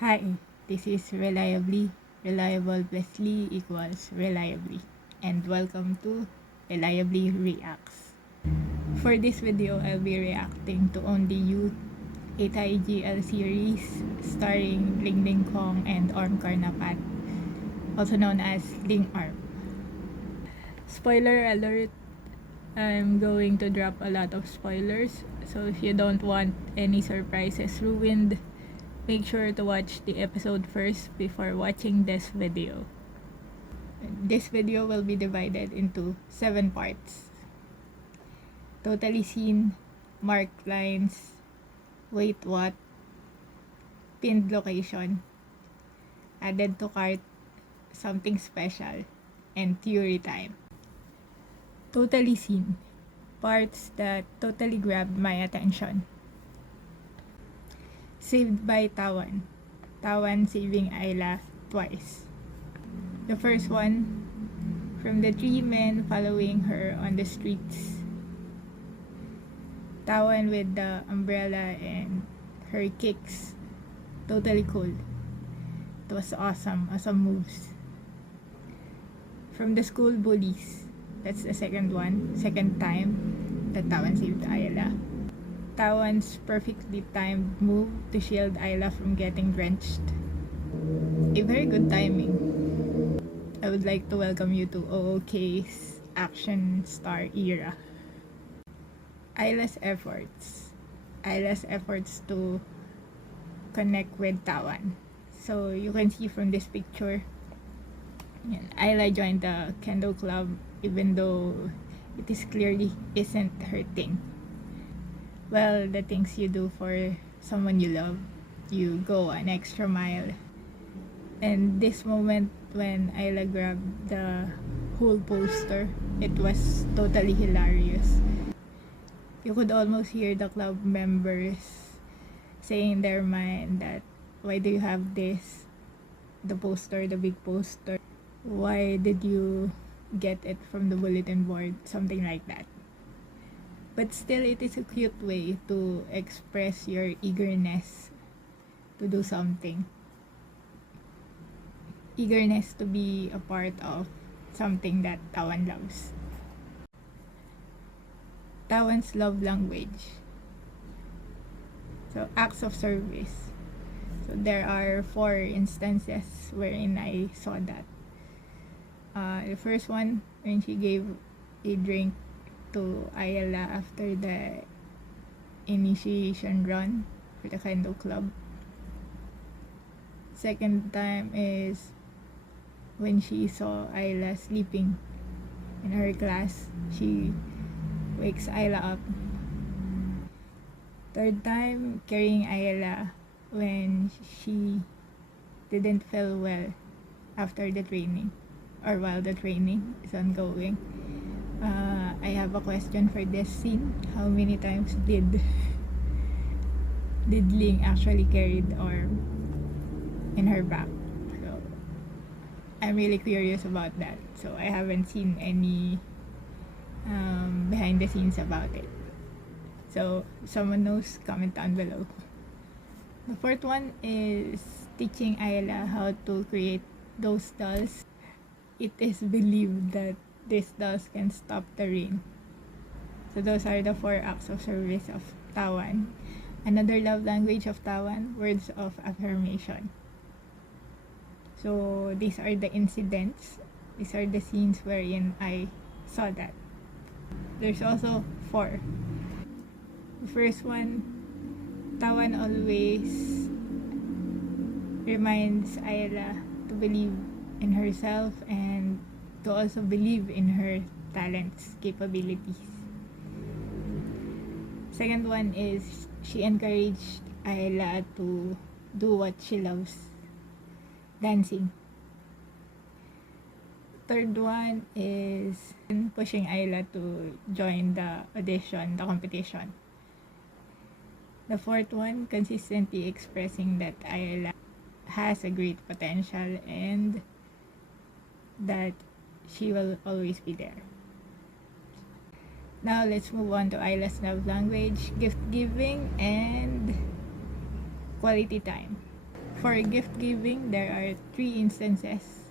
Hi, this is ReliabLEE. Reliable plus Lee equals ReliabLEE. And welcome to ReliabLEE Reacts. For this video, I'll be reacting to Only You, a Thai GL series starring Lingling, Kwong, and Kornnaphat, also known as LingOrm. Spoiler alert, I'm going to drop a lot of spoilers, so if you don't want any surprises ruined, make sure to watch the episode first before watching this video. This video will be divided into 7 parts. Totally seen, marked lines, wait what, pinned location, added to cart, something special, and theory time. Totally seen, parts that totally grabbed my attention. Saved by Tawan. Tawan saving Ayla twice. The first one, from the 3 men following her on the streets. Tawan with the umbrella and her kicks. Totally cool. It was awesome moves. From the school bullies. That's the second time that Tawan saved Ayla. Tawan's perfectly timed move to shield Ayla from getting drenched. A very good timing. I would like to welcome you to OOK's action star era. Ayla's efforts to connect with Tawan. So you can see from this picture, Ayla joined the Kendo Club even though it is clearly isn't her thing. Well, the things you do for someone you love, you go an extra mile. And this moment when Ayla grabbed the whole poster, it was totally hilarious. You could almost hear the club members saying in their mind that, why do you have this? The poster, the big poster. Why did you get it from the bulletin board? Something like that. But still, it is a cute way to express your eagerness to do something. Eagerness to be a part of something that Tawan loves. Tawan's love language. So, acts of service. So, there are 4 instances wherein I saw that. The first one, when she gave a drink to Ayla after the initiation run for the Kendo Club. Second time is when she saw Ayla sleeping in her class. She wakes Ayla up. Third time, carrying Ayla when she didn't feel well after the training or while the training is ongoing. I have a question for this scene. How many times did Ling actually carried Orm in her back? So I'm really curious about that. So I haven't seen any behind the scenes about it. So if someone knows, comment down below. The fourth one is teaching Ayla how to create those dolls. It is believed that these dolls can stop the rain. So those are the 4 acts of service of Tawan. Another love language of Tawan, words of affirmation. So these are the incidents. These are the scenes wherein I saw that. There's also 4. The first one, Tawan always reminds Ayla to believe in herself and to also believe in her talents, capabilities. Second one is she encouraged Ayla to do what she loves, dancing. Third one is pushing Ayla to join the audition, the competition. The fourth one, consistently expressing that Ayla has a great potential and that she will always be there. Now let's move on to Ayla's love language, gift giving and quality time. For gift giving, there are 3 instances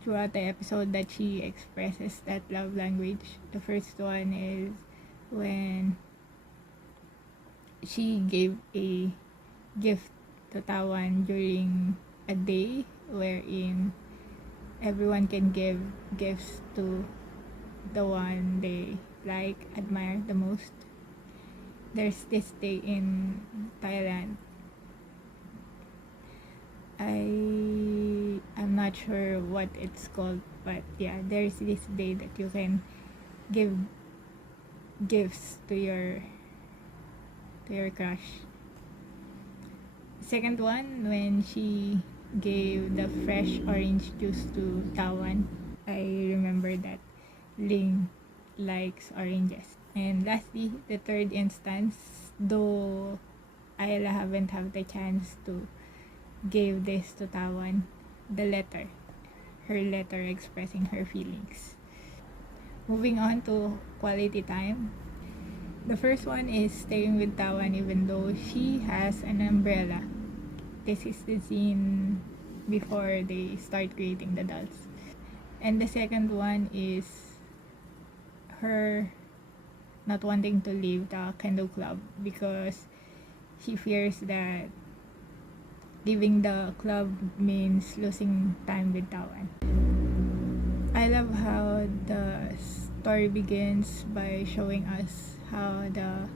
throughout the episode that she expresses that love language. The first one is when she gave a gift to Tawan during a day wherein everyone can give gifts to the one they like, admire the most. There's this day in Thailand. I'm not sure what it's called, but yeah, there's this day that you can give gifts to your crush. Second one, when she gave the fresh orange juice to Tawan. I remember that Ling likes oranges. And lastly, the third instance, though Ayla haven't had the chance to give this to Tawan, the letter. Her letter expressing her feelings. Moving on to quality time. The first one is staying with Tawan even though she has an umbrella. This is the scene before they start creating the dolls. And the second one is her not wanting to leave the candle club because she fears that leaving the club means losing time with Tawan. I love how the story begins by showing us how the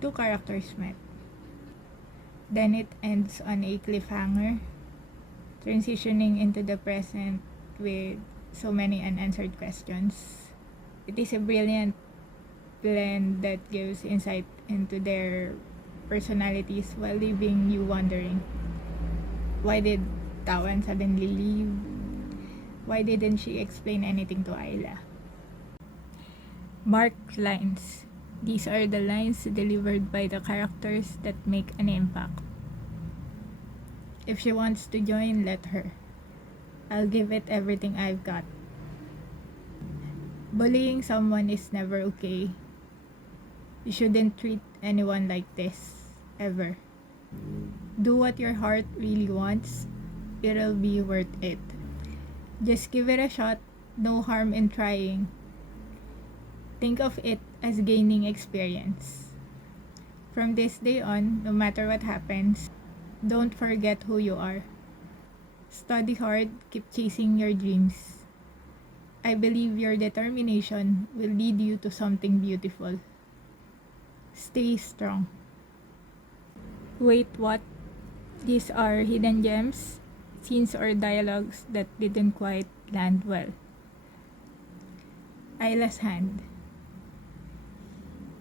two characters met. Then it ends on a cliffhanger, transitioning into the present with so many unanswered questions. It is a brilliant blend that gives insight into their personalities while leaving you wondering, why did Tawan suddenly leave? Why didn't she explain anything to Ayla? Marked lines. These are the lines delivered by the characters that make an impact. If she wants to join, let her. I'll give it everything I've got. Bullying someone is never okay. You shouldn't treat anyone like this, ever. Do what your heart really wants. It'll be worth it. Just give it a shot. No harm in trying. Think of it as gaining experience. From this day on, no matter what happens, don't forget who you are. Study hard, keep chasing your dreams. I believe your determination will lead you to something beautiful. Stay strong. Wait, what? These are hidden gems, scenes or dialogues that didn't quite land well. Ayla's hand.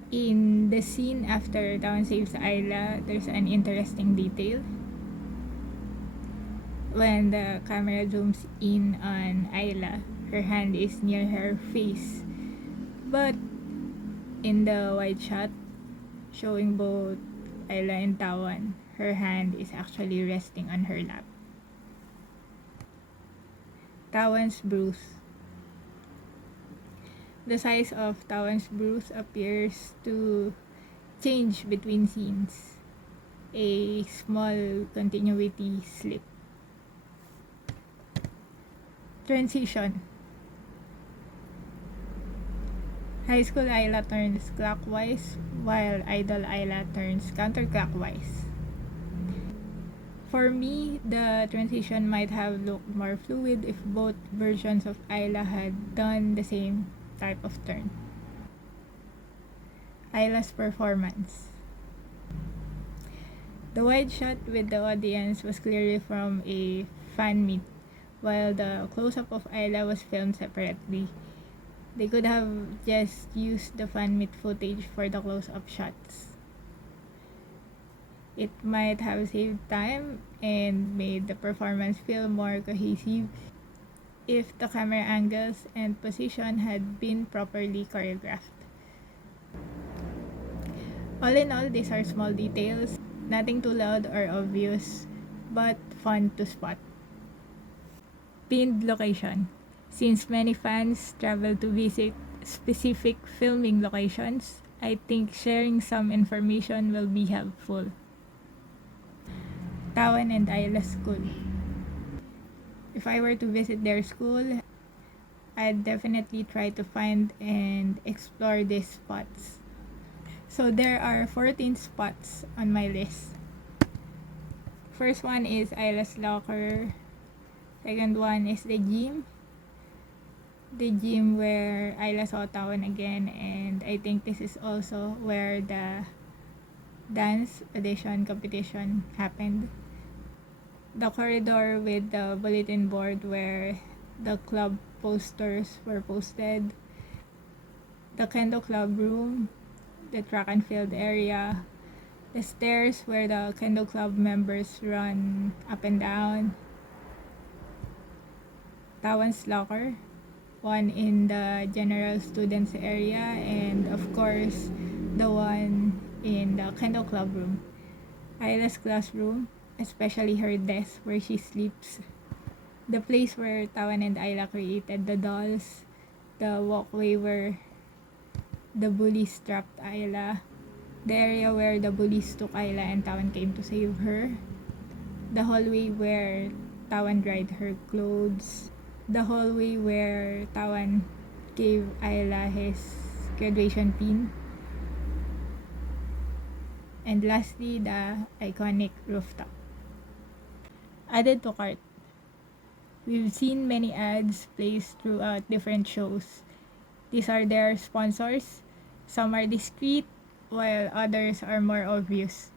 In the scene after Tawan saves Ayla, there's an interesting detail. When the camera zooms in on Ayla, her hand is near her face. But in the wide shot, showing both Ayla and Tawan, her hand is actually resting on her lap. Tawan's bruise. The size of Tawan's bruise appears to change between scenes. A small continuity slip. Transition. High school Ayla turns clockwise while idol Ayla turns counterclockwise. For me, the transition might have looked more fluid if both versions of Ayla had done the same type of turn. Ayla's performance. The wide shot with the audience was clearly from a fan meet, while the close-up of Ayla was filmed separately. They could have just used the fan meet footage for the close-up shots. It might have saved time and made the performance feel more cohesive if the camera angles and position had been properly choreographed. All in all, these are small details, nothing too loud or obvious, but fun to spot. Pinned location. Since many fans travel to visit specific filming locations, I think sharing some information will be helpful. Tawan and Isla's school. If I were to visit their school, I'd definitely try to find and explore these spots. So there are 14 spots on my list. First one is Isla's locker. Second one is the gym. The gym where Isla saw Tawan again, and I think this is also where the dance audition competition happened. The corridor with the bulletin board where the club posters were posted. The kendo club room, the track and field area, the stairs where the kendo club members run up and down, Tawan's locker, one in the general students area, and of course the one in the kendo club room, Isla's classroom, especially her desk where she sleeps, the place where Tawan and Isla created the dolls, the walkway where the bullies trapped Isla, the area where the bullies took Isla and Tawan came to save her, the hallway where Tawan dried her clothes, the hallway where Tawan gave Isla his graduation pin, and lastly, the iconic rooftop. Added to cart. We've seen many ads placed throughout different shows. These are their sponsors. Some are discreet, while others are more obvious.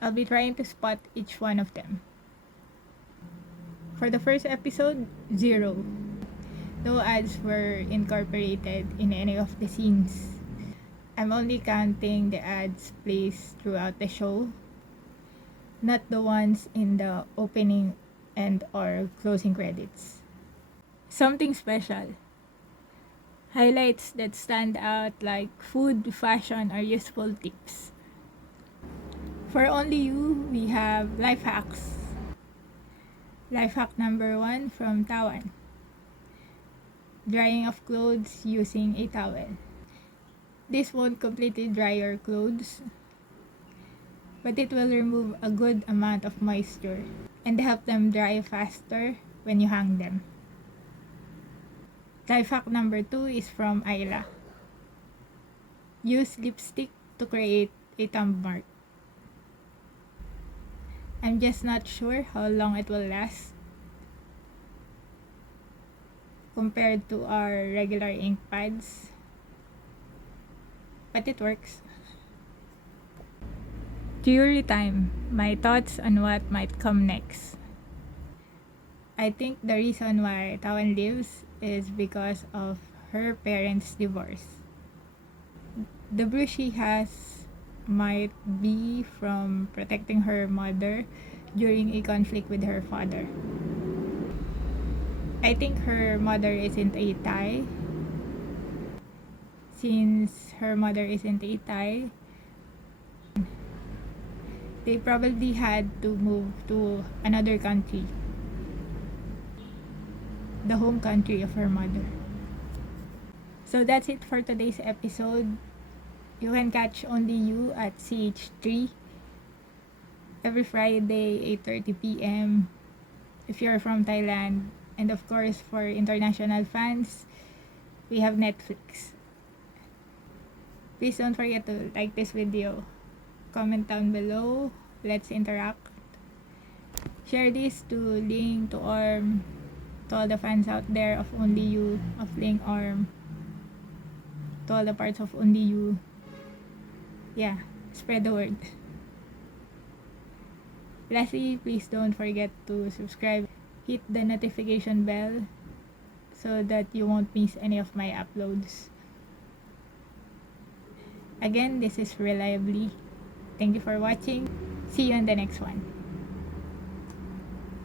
I'll be trying to spot each one of them. For the first episode, 0. No ads were incorporated in any of the scenes. I'm only counting the ads placed throughout the show, not the ones in the opening and or closing credits. Something special. Highlights that stand out like food, fashion, or useful tips. For only you, we have life hacks. Life hack number 1 from Tawan. Drying of clothes using a towel. This won't completely dry your clothes, but it will remove a good amount of moisture and help them dry faster when you hang them. Life hack number 2 is from Isla. Use lipstick to create a thumb mark. I'm just not sure how long it will last compared to our regular ink pads, but it works. Theory time. My thoughts on what might come next. I think the reason why Tawan lives is because of her parents' divorce. The bruise she has might be from protecting her mother during a conflict with her father. I think her mother isn't a Thai. Since her mother isn't a Thai, they probably had to move to another country, the home country of her mother. So that's it for today's episode. You can catch Only You at CH3 every Friday, 8:30 p.m. if you're from Thailand. And of course, for international fans, we have Netflix. Please don't forget to like this video. Comment down below. Let's interact. Share this to LingOrm, to all the fans out there of Only You, of LingOrm, to all the parts of Only You. Yeah, spread the word. Lastly, please don't forget to subscribe. Hit the notification bell so that you won't miss any of my uploads. Again, this is ReliabLEE. Thank you for watching. See you in the next one.